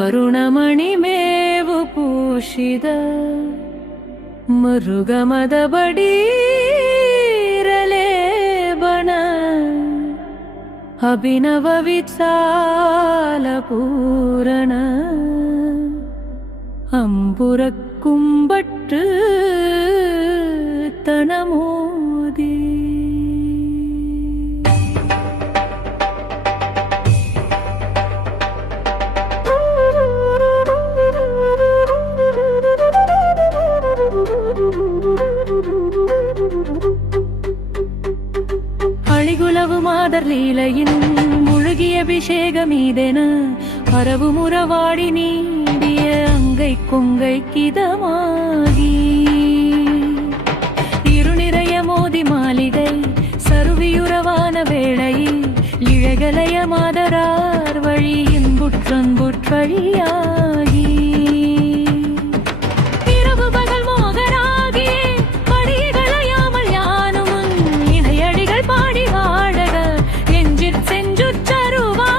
ಅರುಣಮಣಿಮೇವು ಪೂಷಿದ ಮರುಗಮದ ಬಡೀರಲೆ ಬಣ ಅಭಿನವ ವಿಚಾಲ ಪೂರಣ அம்புறக்கும்பற்று தனமோதி அழிகுலவு மாதர் லீலையின் முழுகிய அபிஷேகமீதென பரவு முறவாடி நீடிய அங்கை கொங்கை கிதமாகி இருநிறைய மோதி மாளிகை சருவியுறவான வேளையில் இழகலைய மாதரார் வழியின் புற்றன்புற்றழியாகி இரவு பகல் மோகராகி படிகளையாமல் யானும் இணையடிகள் பாடி வாழக எஞ்சிற் செஞ்சுற்றருவா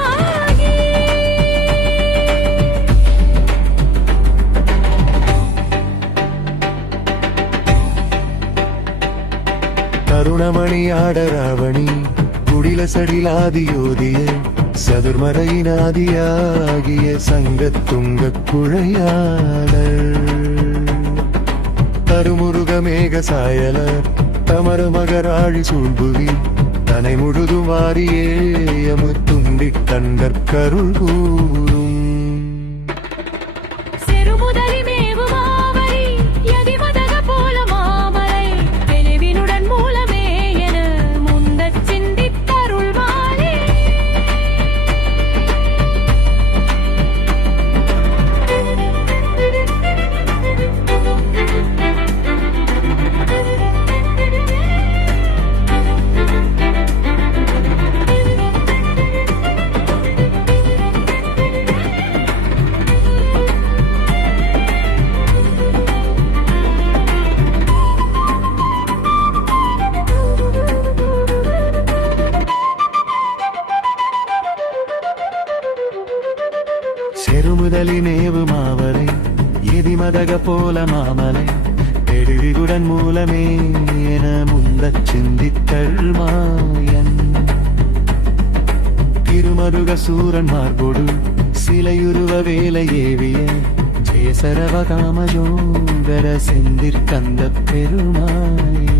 கருணமணியாட ராவணி குடில சடிலாதியோதிய சதுர்மறையினாதியாகிய சங்கத்துங்க குழையாளர் தருமுருக மேக சாயலர் தமர மகராழி சூழ்புவி தனை முழுதும் வாரியே யமுத்துண்டி கண்டற் கருள் கூறும் செருமுதலினேவு மாவரை எதிமதக போல மாமலை தெளிவுடன் மூலமே என முந்தச் சிந்தித்தள் மாயன் திருமருக சூரன் மார்பொடு சிலையுருவ வேலை ஏவிய ஜெயசரவ காமஜோதர செந்திற்கந்த பெருமாயே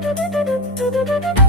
Thank you.